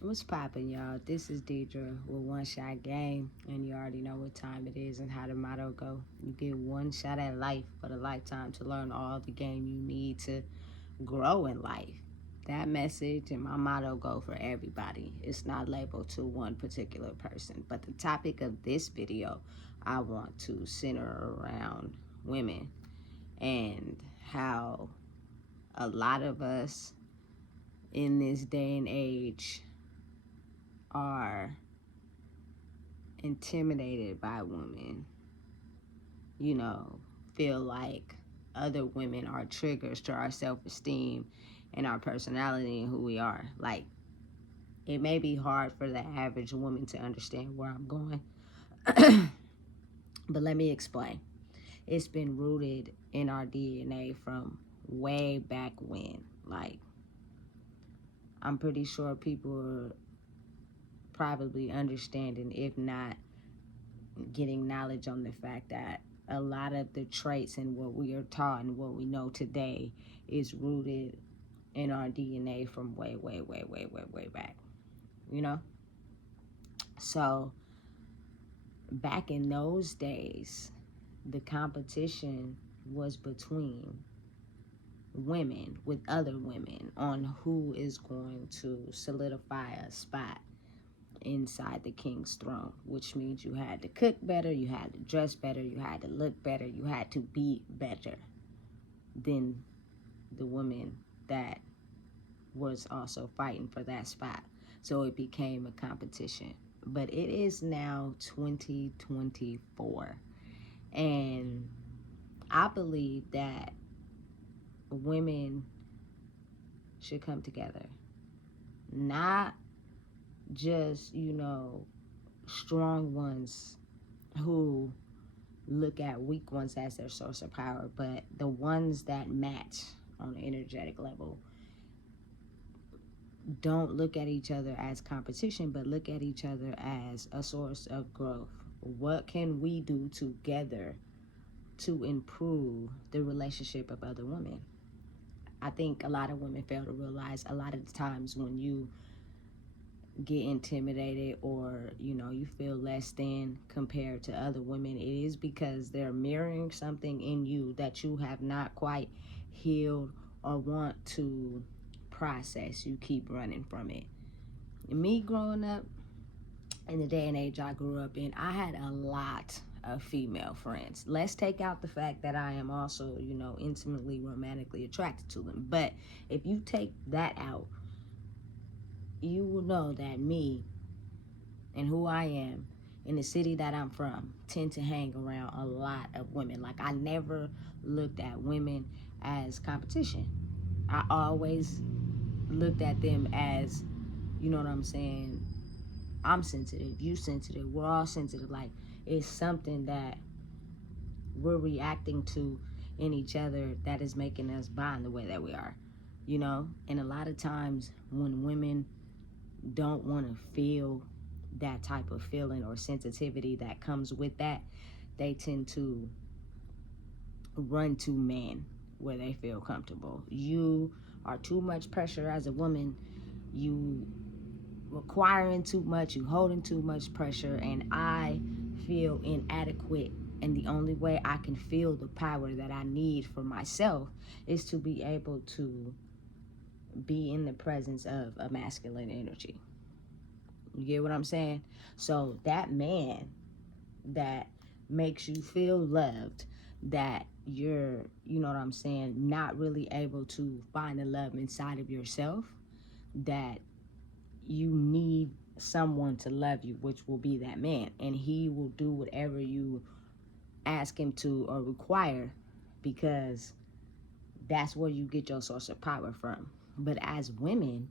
What's poppin', y'all? This is Deidre with One Shot Game, and you already know what time it is and how the motto go. You get one shot at life for the lifetime to learn all the game you need to grow in life. That message and my motto go for everybody. It's not labeled to one particular person. But the topic of this video, I want to center around women and how a lot of us in this day and age are intimidated by women, you know, feel like other women are triggers to our self-esteem and our personality and who we are. Like, it may be hard for the average woman to understand where I'm going, but let me explain. It's been rooted in our DNA from way back when. Like, I'm pretty sure people are probably understanding, if not getting knowledge on the fact that a lot of the traits and what we are taught and what we know today is rooted in our DNA from way back, you know? So back in those days, the competition was between women with other women on who is going to solidify a spot inside the king's throne, which means you had to cook better, you had to dress better, you had to look better, you had to be better than the woman that was also fighting for that spot. So it became a competition. But it is now 2024, and I believe that women should come together, not just, strong ones who look at weak ones as their source of power, but the ones that match on an energetic level. Don't look at each other as competition, but look at each other as a source of growth. What can we do together to improve the relationship of other women? I think a lot of women fail to realize a lot of the times when you get intimidated or you feel less than compared to other women, it is because they're mirroring something in you that you have not quite healed or want to process. You keep running from it. Me growing up in the day and age I grew up in, I had a lot of female friends. Let's take out the fact that I am also intimately romantically attracted to them, but if you take that out, you will know that me and who I am in the city that I'm from tend to hang around a lot of women. Like, I never looked at women as competition. I always looked at them as, you know what I'm saying, I'm sensitive, you sensitive, we're all sensitive. Like, it's something that we're reacting to in each other that is making us bond the way that we are, And a lot of times when women don't want to feel that type of feeling or sensitivity that comes with that, they tend to run to men where they feel comfortable. You are too much pressure as a woman. You requiring too much, you holding too much pressure, and I feel inadequate. And the only way I can feel the power that I need for myself is to be able to be in the presence of a masculine energy. You get what I'm saying? So that man that makes you feel loved, that you're, not really able to find the love inside of yourself, that you need someone to love you, which will be that man. And he will do whatever you ask him to or require, because that's where you get your source of power from. But as women,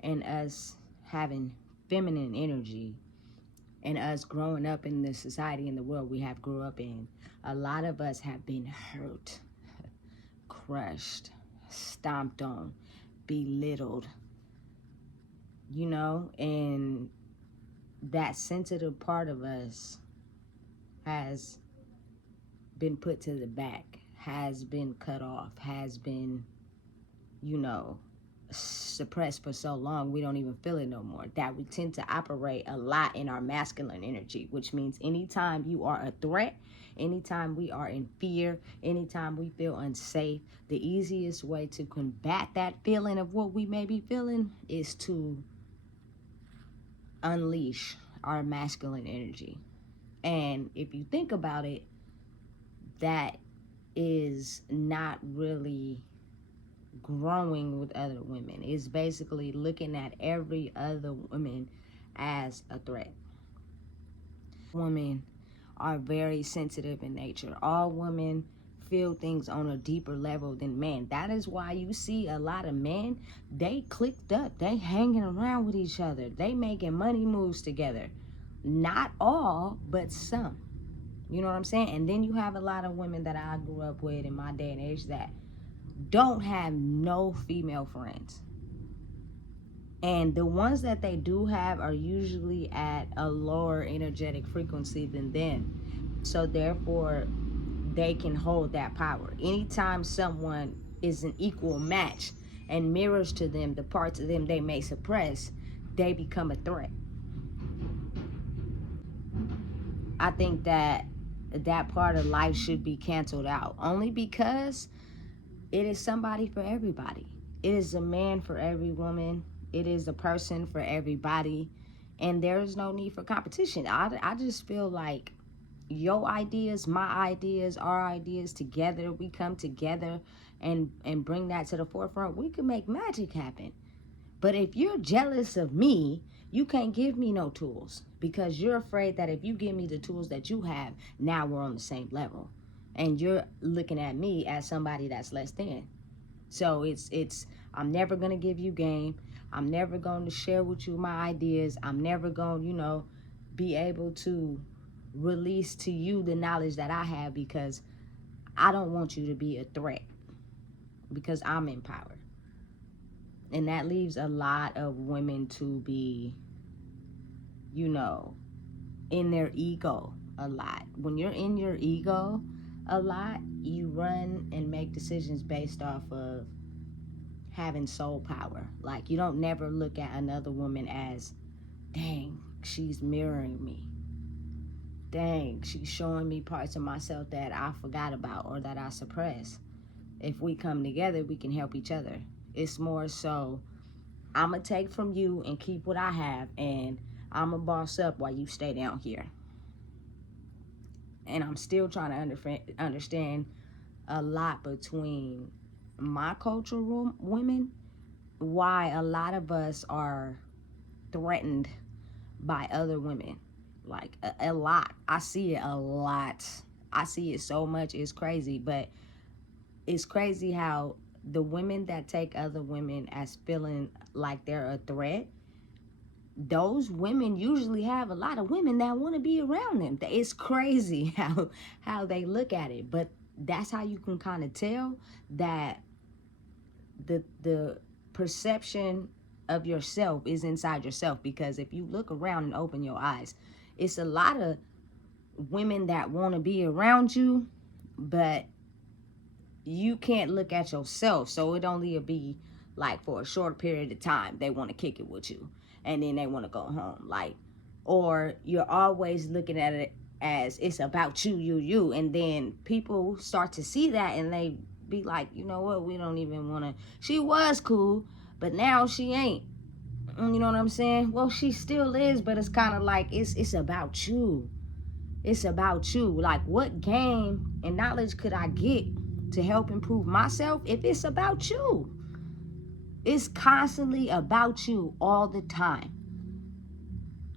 and us having feminine energy, and us growing up in the society and the world we have grew up in, a lot of us have been hurt, crushed, stomped on, belittled, and that sensitive part of us has been put to the back, has been cut off, has been, suppressed for so long we don't even feel it no more, that we tend to operate a lot in our masculine energy, which means anytime you are a threat, anytime we are in fear, anytime we feel unsafe, the easiest way to combat that feeling of what we may be feeling is to unleash our masculine energy. And if you think about it, that is not really growing with other women. It's basically looking at every other woman as a threat. Women are very sensitive in nature. All women feel things on a deeper level than men. That is why you see a lot of men, they clicked up, they hanging around with each other, they making money moves together. Not all, but some. You know what I'm saying? And then you have a lot of women that I grew up with in my day and age that don't have no female friends. And the ones that they do have are usually at a lower energetic frequency than them. So therefore, they can hold that power. Anytime someone is an equal match and mirrors to them the parts of them they may suppress, they become a threat. I think that part of life should be canceled out, only because it is somebody for everybody. It is a man for every woman. It is a person for everybody. And there is no need for competition. I just feel like your ideas, my ideas, our ideas together, we come together and bring that to the forefront, we can make magic happen. But if you're jealous of me, you can't give me no tools, because you're afraid that if you give me the tools that you have, now we're on the same level. And you're looking at me as somebody that's less than. So it's I'm never going to give you game. I'm never going to share with you my ideas. I'm never going to, be able to release to you the knowledge that I have, because I don't want you to be a threat, because I'm in power. And that leaves a lot of women to be, in their ego a lot. When you're in your ego a lot, you run and make decisions based off of having soul power. Like, you don't never look at another woman as, dang, she's mirroring me. Dang, she's showing me parts of myself that I forgot about or that I suppress. If we come together, we can help each other. It's more so, I'm going to take from you and keep what I have, and I'm going to boss up while you stay down here. And I'm still trying to understand a lot between my cultural women, why a lot of us are threatened by other women. Like, a lot. I see it a lot. I see it so much. It's crazy. But it's crazy how the women that take other women as feeling like they're a threat, those women usually have a lot of women that want to be around them. It's crazy how they look at it. But that's how you can kind of tell that the perception of yourself is inside yourself. Because if you look around and open your eyes, it's a lot of women that want to be around you, but you can't look at yourself. So it only be like for a short period of time they want to kick it with you, and then they want to go home. Like, or you're always looking at it as it's about you, and then people start to see that and they be like, you know what, we don't even want to, she was cool, but now she ain't. You know what I'm saying? Well, she still is, but it's kind of like it's about you. It's about you. Like, what game and knowledge could I get to help improve myself if it's about you? It's constantly about you all the time.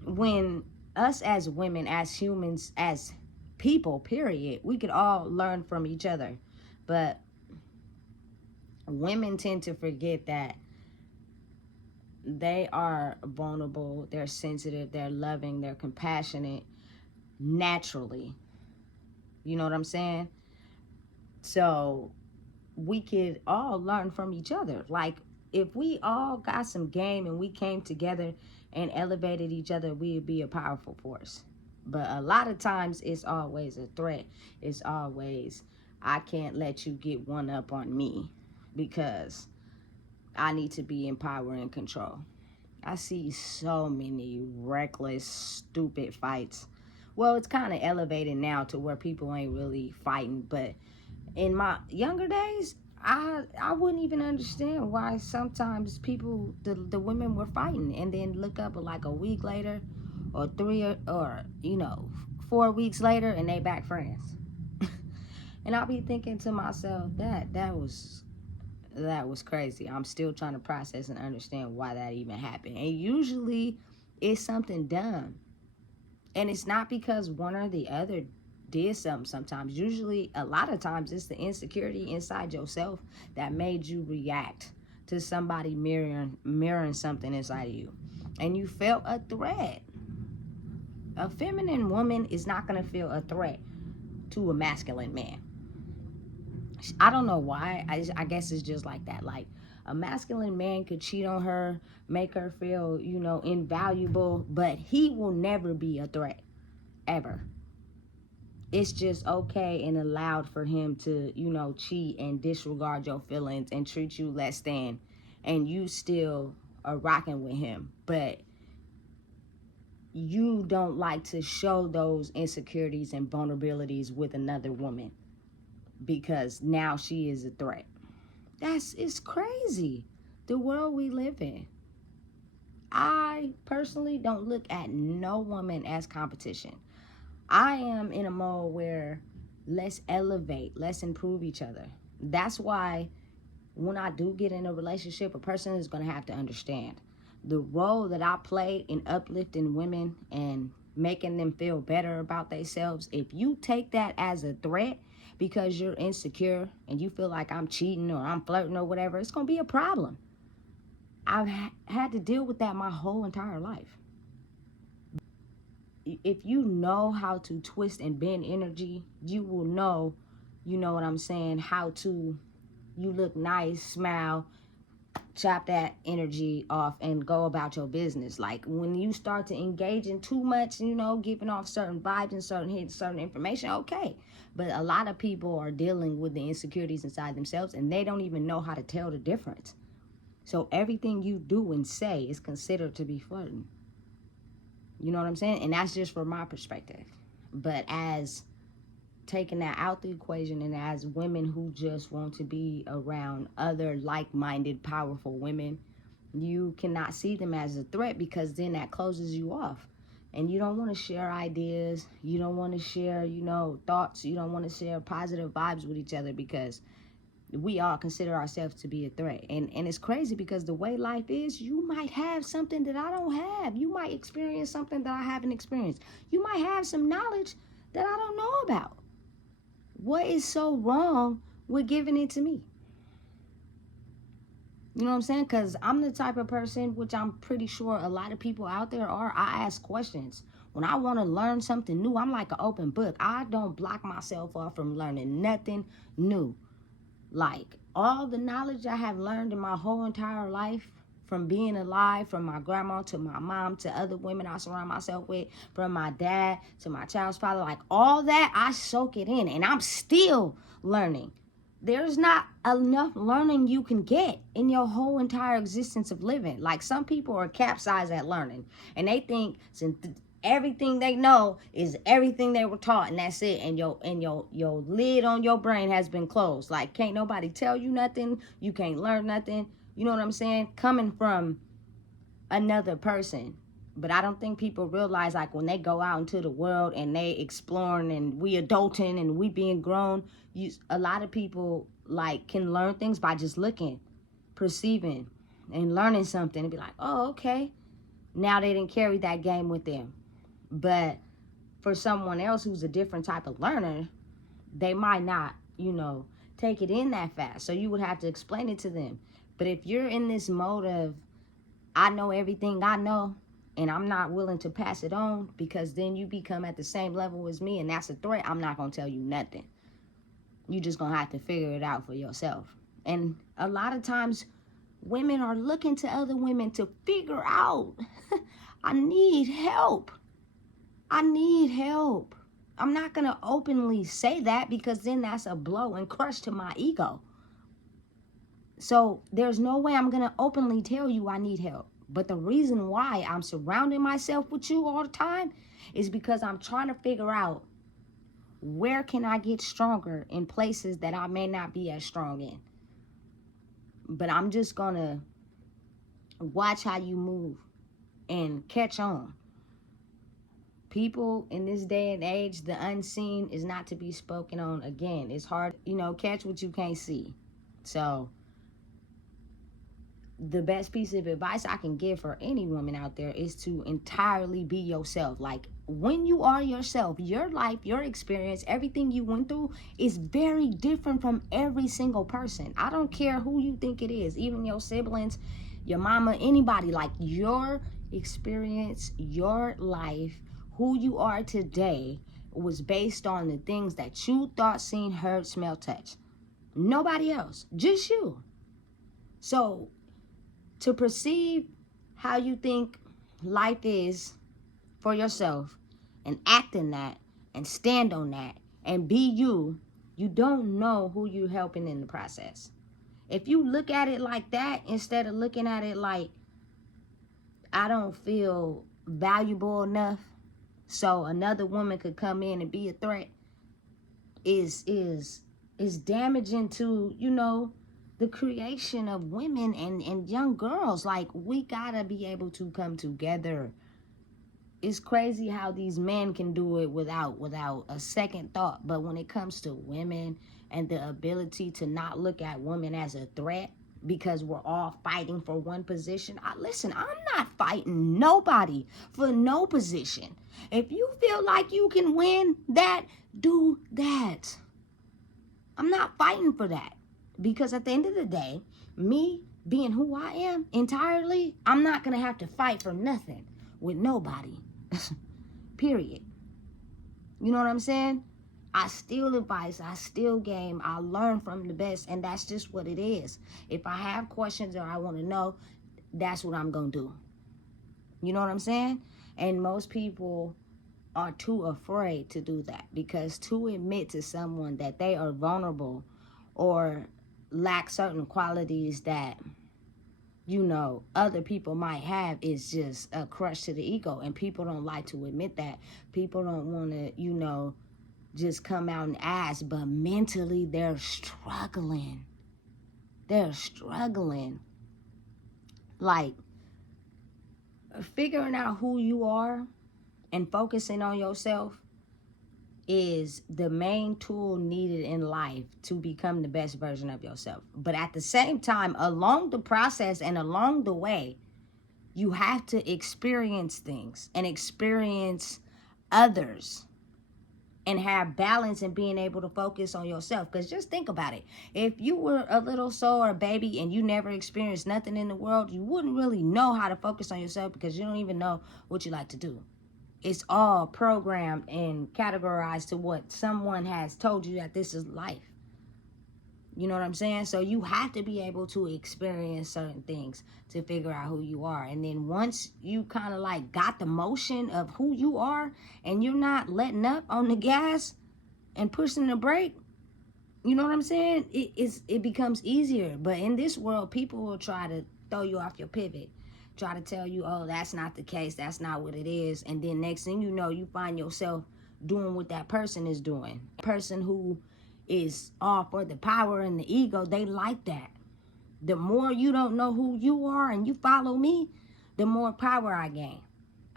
When us as women, as humans, as people, period, we could all learn from each other. But women tend to forget that they are vulnerable, they're sensitive, they're loving, they're compassionate naturally. You know what I'm saying? So we could all learn from each other. Like, if we all got some game and we came together and elevated each other, we'd be a powerful force. But a lot of times it's always a threat. It's always, I can't let you get one up on me, because I need to be in power and control. I see so many reckless, stupid fights. Well, it's kind of elevated now to where people ain't really fighting, but in my younger days, I wouldn't even understand why sometimes people, the women were fighting, and then look up like a week later or 4 weeks later, and they back friends. And I'll be thinking to myself, that was crazy. I'm still trying to process and understand why that even happened. And usually it's something dumb. And it's not because one or the other did something sometimes. Usually, a lot of times, it's the insecurity inside yourself that made you react to somebody mirroring something inside of you. And you felt a threat. A feminine woman is not going to feel a threat to a masculine man. I don't know why. I guess it's just like that. Like, a masculine man could cheat on her, make her feel, invaluable, but he will never be a threat, ever. It's just okay and allowed for him to, cheat and disregard your feelings and treat you less than, and you still are rocking with him. But you don't like to show those insecurities and vulnerabilities with another woman because now she is a threat. It's crazy, the world we live in. I personally don't look at no woman as competition. I am in a mode where let's elevate, let's improve each other. That's why when I do get in a relationship, a person is going to have to understand the role that I play in uplifting women and making them feel better about themselves. If you take that as a threat because you're insecure and you feel like I'm cheating or I'm flirting or whatever, it's going to be a problem. I've had to deal with that my whole entire life. If you know how to twist and bend energy, you will know, what I'm saying, how to, you look nice, smile, chop that energy off and go about your business. Like, when you start to engage in too much, giving off certain vibes and certain information, okay. But a lot of people are dealing with the insecurities inside themselves and they don't even know how to tell the difference. So everything you do and say is considered to be flirting. You know what I'm saying? And that's just from my perspective. But as taking that out the equation, and as women who just want to be around other like-minded, powerful women, you cannot see them as a threat because then that closes you off. And you don't want to share ideas. You don't want to share, thoughts. You don't want to share positive vibes with each other because we all consider ourselves to be a threat. And it's crazy because the way life is, you might have something that I don't have. You might experience something that I haven't experienced. You might have some knowledge that I don't know about. What is so wrong with giving it to me? You know what I'm saying? Because I'm the type of person, which I'm pretty sure a lot of people out there are, I ask questions. When I want to learn something new, I'm like an open book. I don't block myself off from learning nothing new. Like, all the knowledge I have learned in my whole entire life, from being alive, from my grandma to my mom to other women I surround myself with, from my dad to my child's father, like all that, I soak it in and I'm still learning. There's not enough learning you can get in your whole entire existence of living. Like, some people are capsized at learning and they think since everything they know is everything they were taught and that's it, and your lid on your brain has been closed. Like, can't nobody tell you nothing, you can't learn nothing. You know what I'm saying? Coming from another person. But I don't think people realize, like, when they go out into the world and they exploring and we adulting and we being grown, a lot of people like can learn things by just looking, perceiving, and learning something and be like, oh, okay. Now they didn't carry that game with them. But for someone else who's a different type of learner, they might not, take it in that fast. So you would have to explain it to them. But if you're in this mode of, I know everything I know, and I'm not willing to pass it on, because then you become at the same level as me, and that's a threat, I'm not going to tell you nothing. You just going to have to figure it out for yourself. And a lot of times, women are looking to other women to figure out, I need help. I need help. I'm not going to openly say that because then that's a blow and crush to my ego. So there's no way I'm going to openly tell you I need help. But the reason why I'm surrounding myself with you all the time is because I'm trying to figure out where can I get stronger in places that I may not be as strong in. But I'm just going to watch how you move and catch on. People in this day and age, the unseen is not to be spoken on. Again, it's hard, catch what you can't see. So the best piece of advice I can give for any woman out there is to entirely be yourself. Like, when you are yourself, your life, your experience, everything you went through is very different from every single person. I don't care who you think it is, even your siblings, your mama, anybody. Like, your experience, your life, who you are today was based on the things that you thought, seen, heard, smelled, touched. Nobody else, just you. So to perceive how you think life is for yourself and act in that and stand on that and be you, you don't know who you're helping in the process. If you look at it like that, instead of looking at it like, I don't feel valuable enough, so another woman could come in and be a threat, is damaging to, the creation of women and young girls. Like, we gotta be able to come together. It's crazy how these men can do it without a second thought. But when it comes to women and the ability to not look at women as a threat because we're all fighting for one position. Listen, I'm not fighting nobody for no position. If you feel like you can win that, do that. I'm not fighting for that. Because at the end of the day, me being who I am entirely, I'm not going to have to fight for nothing with nobody. Period. You know what I'm saying? I steal advice, I steal game, I learn from the best, and that's just what it is. If I have questions or I want to know, that's what I'm going to do. You know what I'm saying? And most people are too afraid to do that, because to admit to someone that they are vulnerable or lack certain qualities that other people might have is just a crush to the ego. And people don't like to admit that. People don't want to just come out and ask, but mentally they're struggling. Like, figuring out who you are and focusing on yourself is the main tool needed in life to become the best version of yourself. But at the same time, along the process and along the way, you have to experience things and experience others and have balance and being able to focus on yourself. Because just think about it. If you were a little soul or a baby and you never experienced nothing in the world, you wouldn't really know how to focus on yourself, because you don't even know what you like to do. It's all programmed and categorized to what someone has told you that this is life. You know what I'm saying? So you have to be able to experience certain things to figure out who you are. And then once you kind of like got the motion of who you are and you're not letting up on the gas and pushing the brake, you know what I'm saying? It becomes easier. But in this world, people will try to throw you off your pivot. Try to tell you, oh, that's not the case, that's not what it is. And then next thing you know, you find yourself doing what that person is doing. The person who is all for the power and the ego, they like that. The more you don't know who you are and you follow me, the more power I gain.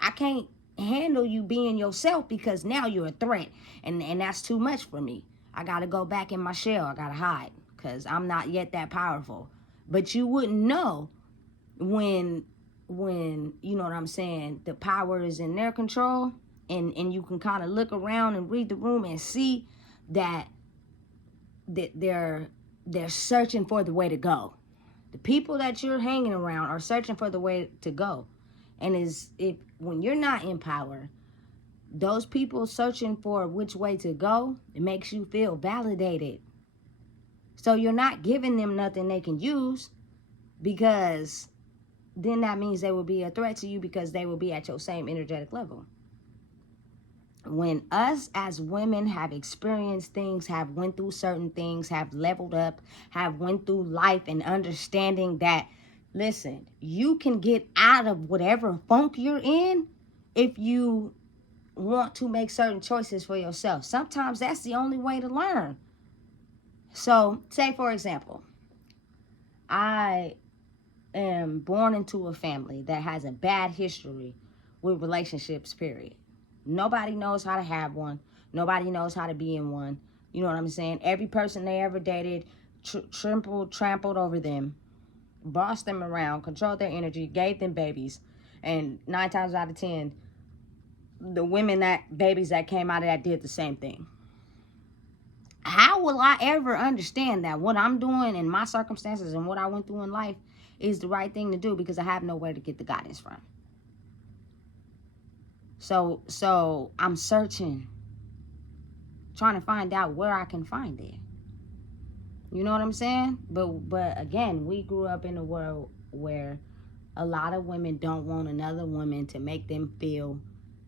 I can't handle you being yourself, because now you're a threat, and that's too much for me. I gotta go back in my shell. I gotta hide, because I'm not yet that powerful. But you wouldn't know when you know what I'm saying, the power is in their control, and you can kind of look around and read the room and see that they're searching for the way to go. The people that you're hanging around are searching for the way to go. And when you're not in power, those people searching for which way to go, it makes you feel validated. So you're not giving them nothing they can use, because then that means they will be a threat to you, because they will be at your same energetic level. When us as women have experienced things, have went through certain things, have leveled up, have went through life and understanding that, listen, you can get out of whatever funk you're in if you want to make certain choices for yourself. Sometimes that's the only way to learn. So, say for example, I am born into a family that has a bad history with relationships, period. Nobody knows how to have one. Nobody knows how to be in one. You know what I'm saying? Every person they ever dated trampled over them, bossed them around, controlled their energy, gave them babies. And 9 times out of 10, the babies that came out of that did the same thing. How will I ever understand that what I'm doing in my circumstances and what I went through in life is the right thing to do, because I have nowhere to get the guidance from? So I'm searching, trying to find out where I can find it. You know what I'm saying? But again, we grew up in a world where a lot of women don't want another woman to make them feel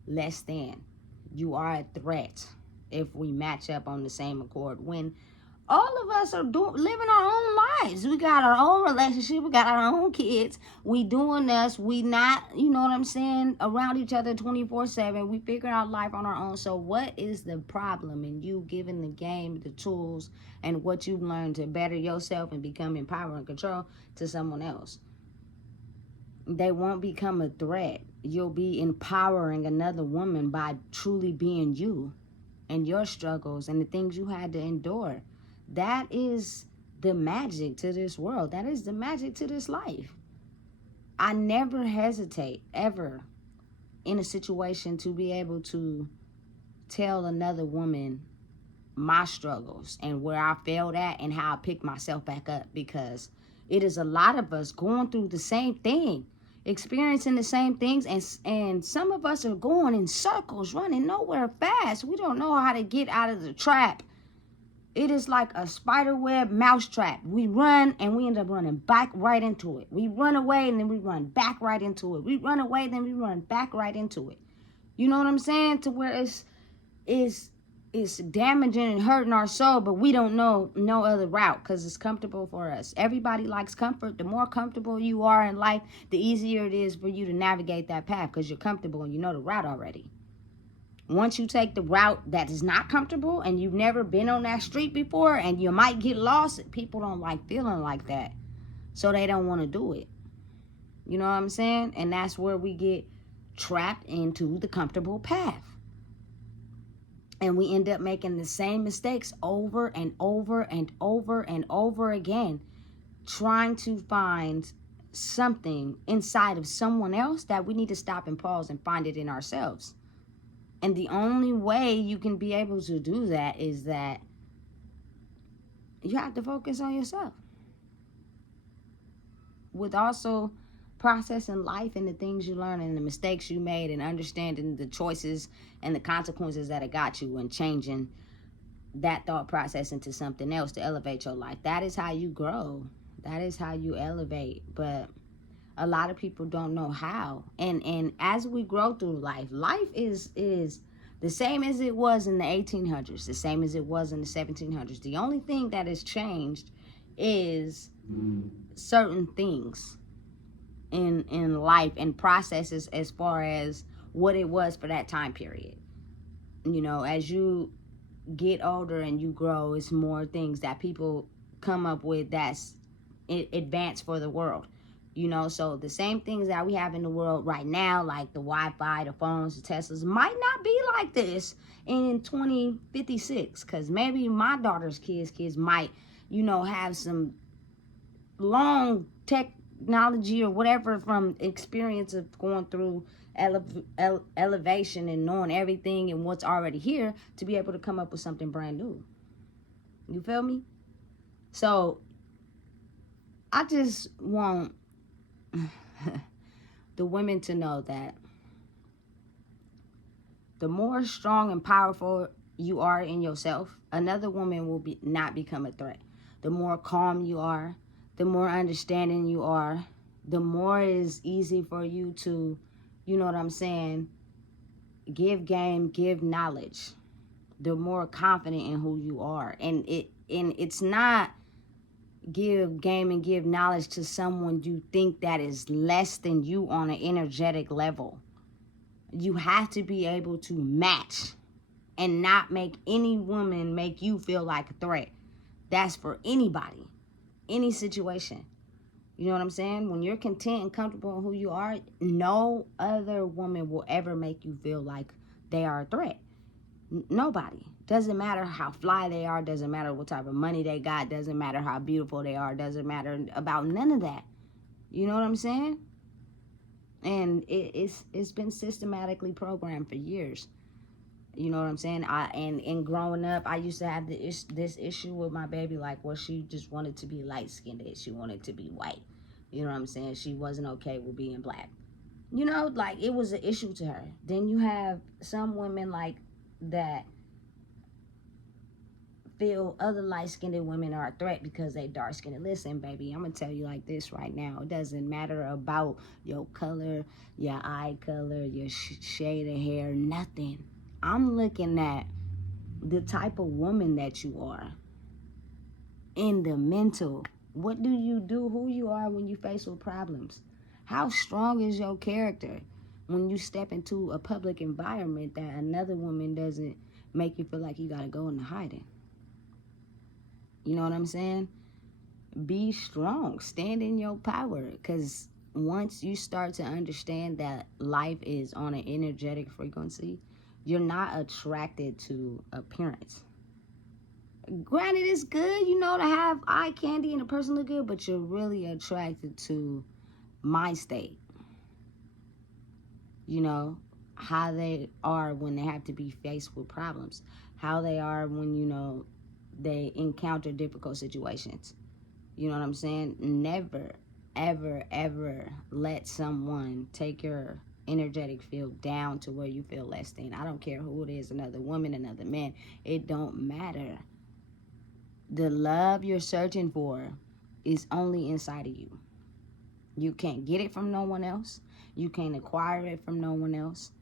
less than. You are a threat if we match up on the same accord, when all of us are living our own lives. We got our own relationship. We got our own kids. We doing us. We not, you know what I'm saying, around each other 24/7. We figure out life on our own. So what is the problem in you giving the game the tools and what you've learned to better yourself and become in power and control to someone else? They won't become a threat. You'll be empowering another woman by truly being you and your struggles and the things you had to endure. That is the magic to this world. That is the magic to this life. I never hesitate ever in a situation to be able to tell another woman my struggles and where I failed at and how I picked myself back up, because it is a lot of us going through the same thing, experiencing the same things, and some of us are going in circles, running nowhere fast. We don't know how to get out of the trap. It is like a spiderweb mousetrap. We run and we end up running back right into it. We run away and then we run back right into it. We run away, then we run back right into it. You know what I'm saying? To where it's damaging and hurting our soul, but we don't know no other route because it's comfortable for us. Everybody likes comfort. The more comfortable you are in life, the easier it is for you to navigate that path because you're comfortable and you know the route already. Once you take the route that is not comfortable and you've never been on that street before and you might get lost, people don't like feeling like that. So they don't want to do it. You know what I'm saying? And that's where we get trapped into the comfortable path. And we end up making the same mistakes over and over and over and over again, trying to find something inside of someone else that we need to stop and pause and find it in ourselves. And the only way you can be able to do that is that you have to focus on yourself. With also processing life and the things you learn and the mistakes you made and understanding the choices and the consequences that it got you, and changing that thought process into something else to elevate your life. That is how you grow. That is how you elevate. But a lot of people don't know how. And as we grow through life is the same as it was in the 1800s, the same as it was in the 1700s. The only thing that has changed is certain things in life and processes as far as what it was for that time period. You know, as you get older and you grow, it's more things that people come up with that's advanced for the world. You know, so the same things that we have in the world right now, like the Wi-Fi, the phones, the Teslas, might not be like this in 2056, because maybe my daughter's kids might, you know, have some long technology or whatever from experience of going through elevation and knowing everything and what's already here to be able to come up with something brand new. You feel me? So I just want the women to know that the more strong and powerful you are in yourself, another woman will not become a threat. The more calm you are, the more understanding you are, the more it is easy for you to, you know what I'm saying, give game, give knowledge. The more confident in who you are. And it's not give game and give knowledge to someone you think that is less than you on an energetic level. You have to be able to match and not make any woman make you feel like a threat. That's for anybody, any situation. You know what I'm saying? When you're content and comfortable in who you are, no other woman will ever make you feel like they are a threat. Nobody. Doesn't matter how fly they are, doesn't matter what type of money they got, doesn't matter how beautiful they are, doesn't matter about none of that. You know what I'm saying? And it's been systematically programmed for years. You know what I'm saying? And growing up, I used to have this issue with my baby, like, well, she just wanted to be light-skinned. She wanted to be white. You know what I'm saying? She wasn't okay with being black. You know, like, it was an issue to her. Then you have some women like that feel other light-skinned women are a threat because they dark-skinned. Listen, baby, I'm going to tell you like this right now. It doesn't matter about your color, your eye color, your shade of hair, nothing. I'm looking at the type of woman that you are. In the mental. What do you do? Who you are when you face with problems? How strong is your character when you step into a public environment that another woman doesn't make you feel like you got to go into hiding? You know what I'm saying? Be strong. Stand in your power. Because once you start to understand that life is on an energetic frequency, you're not attracted to appearance. Granted, it's good, you know, to have eye candy and a person look good, but you're really attracted to mind state. You know, how they are when they have to be faced with problems. How they are when, you know, they encounter difficult situations. You know what I'm saying? Never, ever, ever let someone take your energetic field down to where you feel less than. I don't care who it is, another woman, another man. It don't matter. The love you're searching for is only inside of you. You can't get it from no one else. You can't acquire it from no one else.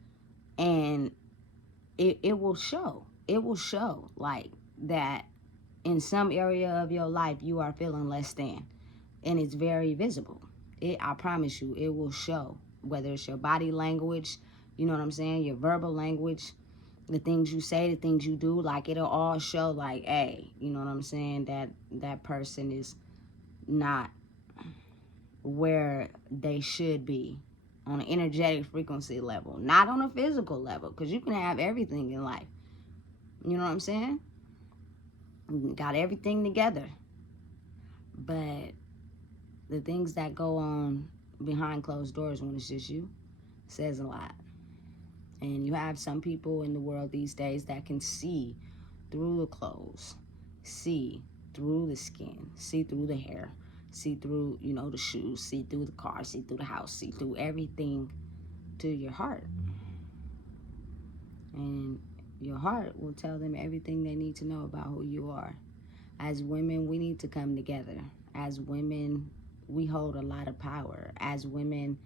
And it will show. It will show like that in some area of your life you are feeling less than. And it's very visible. I promise you, it will show. Whether it's your body language, you know what I'm saying, your verbal language, the things you say, the things you do, like it'll all show like, hey, you know what I'm saying, that person is not where they should be on an energetic frequency level, not on a physical level, because you can have everything in life. You know what I'm saying? You got everything together. But the things that go on behind closed doors when it's just you says a lot. And you have some people in the world these days that can see through the clothes, see through the skin, see through the hair, see through, you know, the shoes, see through the car, see through the house, see through everything to your heart. And your heart will tell them everything they need to know about who you are. As women, we need to come together. As women, we hold a lot of power. As women,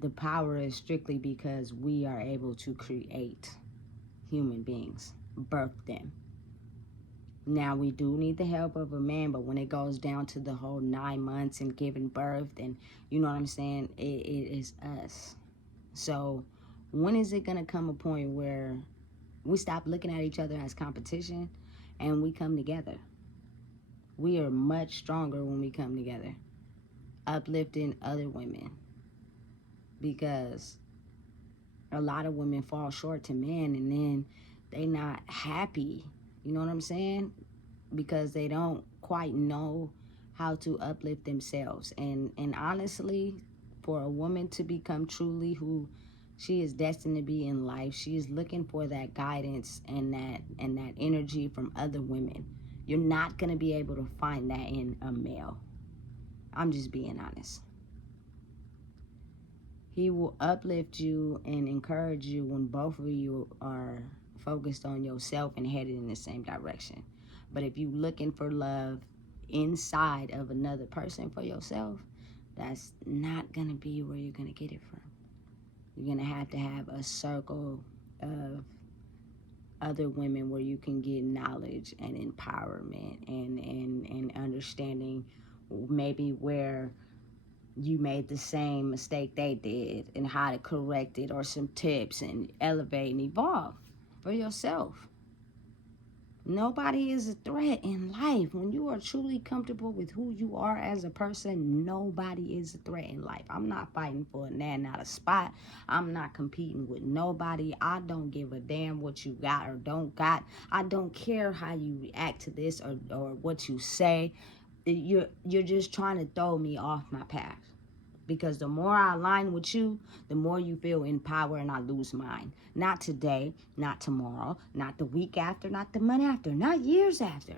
the power is strictly because we are able to create human beings, birth them. Now, we do need the help of a man, but when it goes down to the whole 9 months and giving birth, and you know what I'm saying, it is us. So when is it going to come a point where we stop looking at each other as competition and we come together? We are much stronger when we come together, uplifting other women. Because a lot of women fall short to men and then they not happy. You know what I'm saying? Because they don't quite know how to uplift themselves. And honestly, for a woman to become truly who she is destined to be in life, she is looking for that guidance and that energy from other women. You're not going to be able to find that in a male. I'm just being honest. He will uplift you and encourage you when both of you are focused on yourself and headed in the same direction. But if you're looking for love inside of another person for yourself, that's not going to be where you're going to get it from. You're going to have a circle of other women where you can get knowledge and empowerment and understanding maybe where you made the same mistake they did and how to correct it, or some tips, and elevate and evolve for yourself. Nobody is a threat in life. When you are truly comfortable with who you are as a person, nobody is a threat in life. I'm not fighting for a nan, not a spot. I'm not competing with nobody. I don't give a damn what you got or don't got. I don't care how you react to this or what you say. You're just trying to throw me off my path. Because the more I align with you, the more you feel in power and I lose mine. Not today, not tomorrow, not the week after, not the month after, not years after.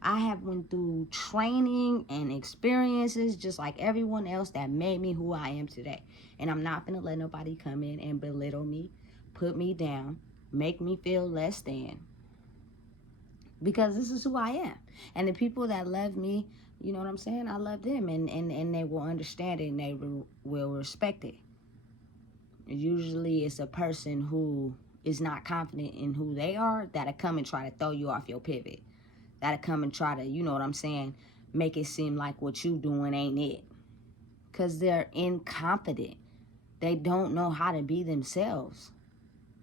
I have went through training and experiences just like everyone else that made me who I am today. And I'm not going to let nobody come in and belittle me, put me down, make me feel less than. Because this is who I am. And the people that love me, you know what I'm saying? I love them, and they will understand it, and they will respect it. Usually it's a person who is not confident in who they are that'll come and try to throw you off your pivot. That'll come and try to, you know what I'm saying, make it seem like what you doing ain't it. Because they're incompetent. They don't know how to be themselves.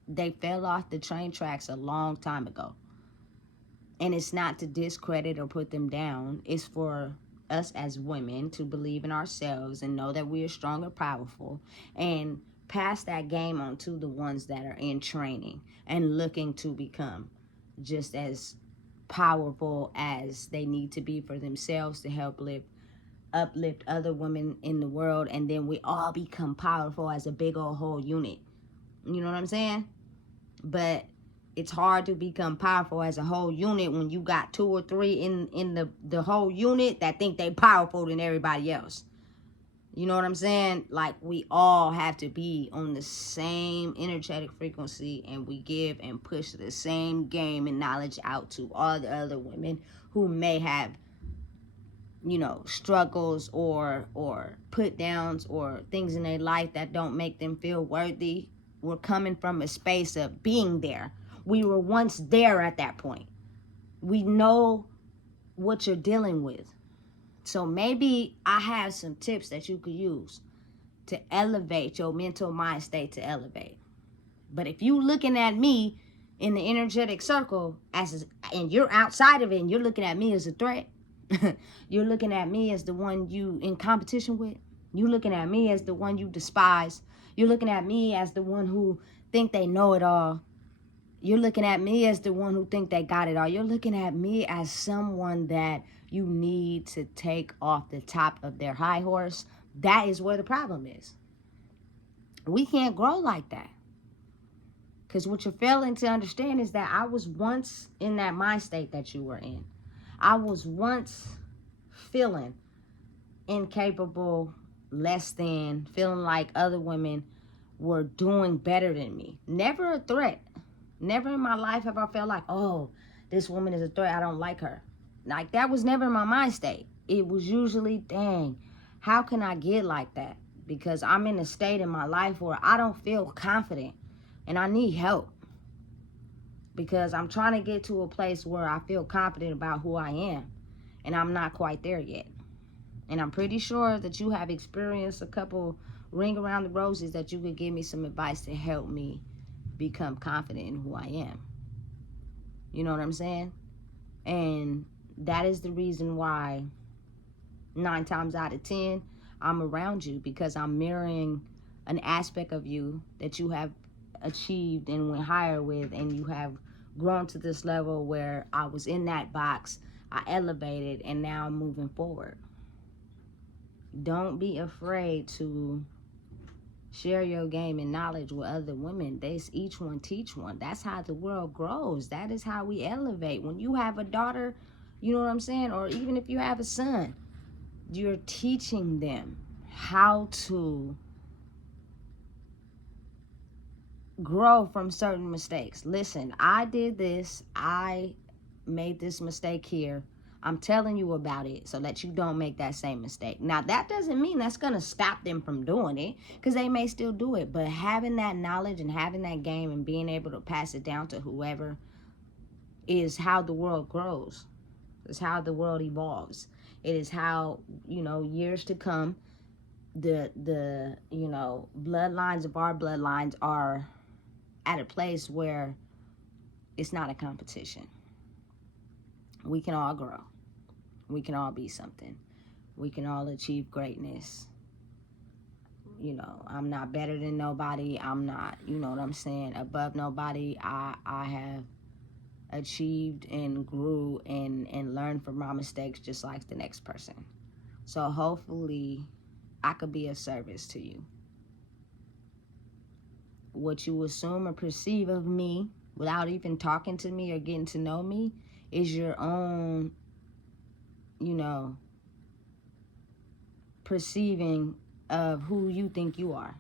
They fell off the train tracks a long time ago. And it's not to discredit or put them down. It's for us as women to believe in ourselves and know that we are strong and powerful, and pass that game on to the ones that are in training and looking to become just as powerful as they need to be for themselves to help uplift other women in the world. And then we all become powerful as a big old whole unit. You know what I'm saying? But it's hard to become powerful as a whole unit when you got 2 or 3 in the whole unit that think they powerful than everybody else. You know what I'm saying? Like, we all have to be on the same energetic frequency, and we give and push the same game and knowledge out to all the other women who may have, you know, struggles or put downs or things in their life that don't make them feel worthy. We're coming from a space of being there. We were once there at that point. We know what you're dealing with. So maybe I have some tips that you could use to elevate your mental mind state, to elevate. But if you looking at me in the energetic circle and you're outside of it and you're looking at me as a threat, you're looking at me as the one you in competition with, you're looking at me as the one you despise, you're looking at me as the one who think they know it all, you're looking at me as the one who think they got it all. You're looking at me as someone that you need to take off the top of their high horse. That is where the problem is. We can't grow like that. Because what you're failing to understand is that I was once in that mind state that you were in. I was once feeling incapable, less than, feeling like other women were doing better than me. Never a threat. Never in my life have I felt like, oh, this woman is a threat, I don't like her. Like, that was never my mind state. It was usually, dang, how can I get like that? Because I'm in a state in my life where I don't feel confident and I need help. Because I'm trying to get to a place where I feel confident about who I am, and I'm not quite there yet. And I'm pretty sure that you have experienced a couple ring around the roses that you could give me some advice to help me become confident in who I am. You know what I'm saying? And that is the reason why 9 times out of 10 I'm around you, because I'm mirroring an aspect of you that you have achieved and went higher with, and you have grown to this level where I was in that box, I elevated, and now I'm moving forward. Don't be afraid to share your game and knowledge with other women. Each one teach one. That's how the world grows. That is how we elevate. When you have a daughter, you know what I'm saying? Or even if you have a son, you're teaching them how to grow from certain mistakes. Listen, I did this. I made this mistake here. I'm telling you about it so that you don't make that same mistake. Now, that doesn't mean that's going to stop them from doing it, because they may still do it. But having that knowledge and having that game and being able to pass it down to whoever is how the world grows. It's how the world evolves. It is how, years to come, the bloodlines of our bloodlines are at a place where it's not a competition. We can all grow. We can all be something. We can all achieve greatness. I'm not better than nobody. I'm not, above nobody. I have achieved and grew and learned from my mistakes just like the next person. So hopefully I could be of service to you. What you assume or perceive of me without even talking to me or getting to know me is your own, perceiving of who you think you are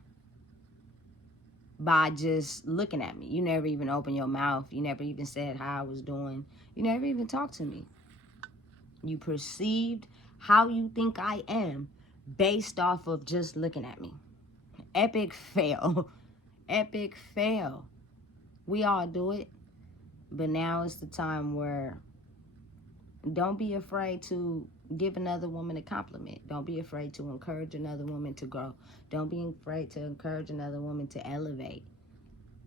by just looking at me. You never even opened your mouth. You never even said how I was doing. You never even talked to me. You perceived how you think I am based off of just looking at me. Epic fail. Epic fail. We all do it. But now is the time where don't be afraid to give another woman a compliment. Don't be afraid to encourage another woman to grow. Don't be afraid to encourage another woman to elevate.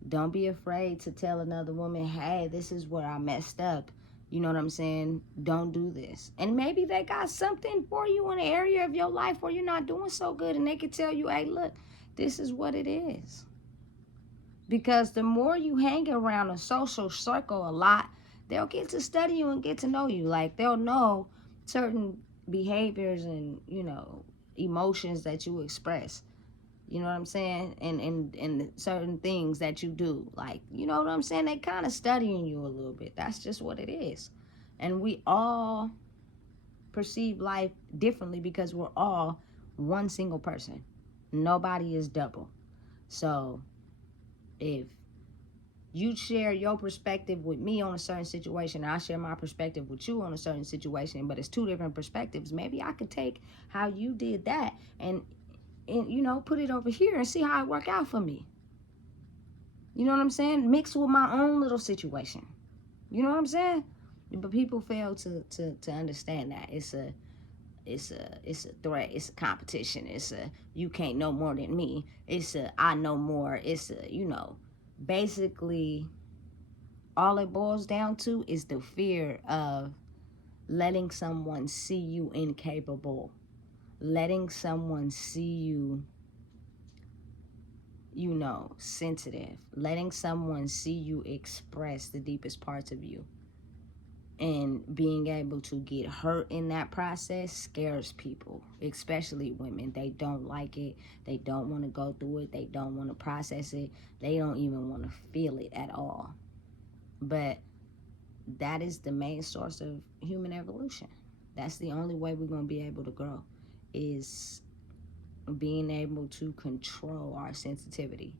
Don't be afraid to tell another woman, hey, this is where I messed up. You know what I'm saying? Don't do this. And maybe they got something for you in an area of your life where you're not doing so good, and they can tell you, hey, look, this is what it is. Because the more you hang around a social circle a lot, they'll get to study you and get to know you. Like, they'll know certain behaviors and, emotions that you express. You know what I'm saying? And certain things that you do. Like, you know what I'm saying? They kind of studying you a little bit. That's just what it is. And we all perceive life differently because we're all one single person. Nobody is double. So if you share your perspective with me on a certain situation, I share my perspective with you on a certain situation, but it's two different perspectives. Maybe I could take how you did that and put it over here and see how it work out for me. You know what I'm saying? Mix with my own little situation. You know what I'm saying? But people fail to understand that it's a threat. It's a competition. It's a you can't know more than me. It's a I know more. It's a basically all it boils down to is the fear of letting someone see you incapable, letting someone see you sensitive, letting someone see you express the deepest parts of you. And being able to get hurt in that process scares people, especially women. They don't like it. They don't want to go through it. They don't want to process it. They don't even want to feel it at all. But that is the main source of human evolution. That's the only way we're going to be able to grow, is being able to control our sensitivity.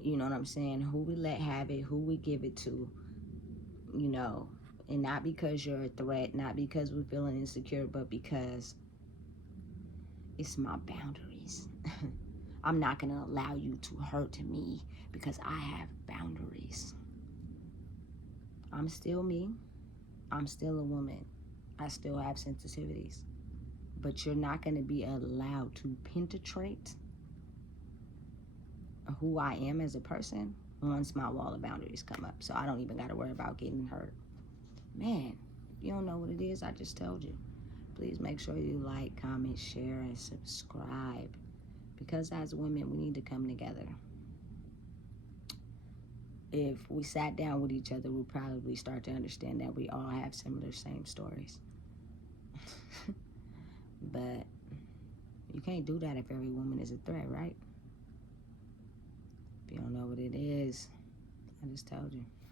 You know what I'm saying? Who we let have it, who we give it to, and not because you're a threat, not because we're feeling insecure, but because it's my boundaries. I'm not going to allow you to hurt me because I have boundaries. I'm still me. I'm still a woman. I still have sensitivities. But you're not going to be allowed to penetrate who I am as a person once my wall of boundaries come up. So I don't even got to worry about getting hurt. Man, if you don't know what it is, I just told you. Please make sure you like, comment, share, and subscribe. Because as women, we need to come together. If we sat down with each other, we'll probably start to understand that we all have similar same stories. But you can't do that if every woman is a threat, right? If you don't know what it is, I just told you.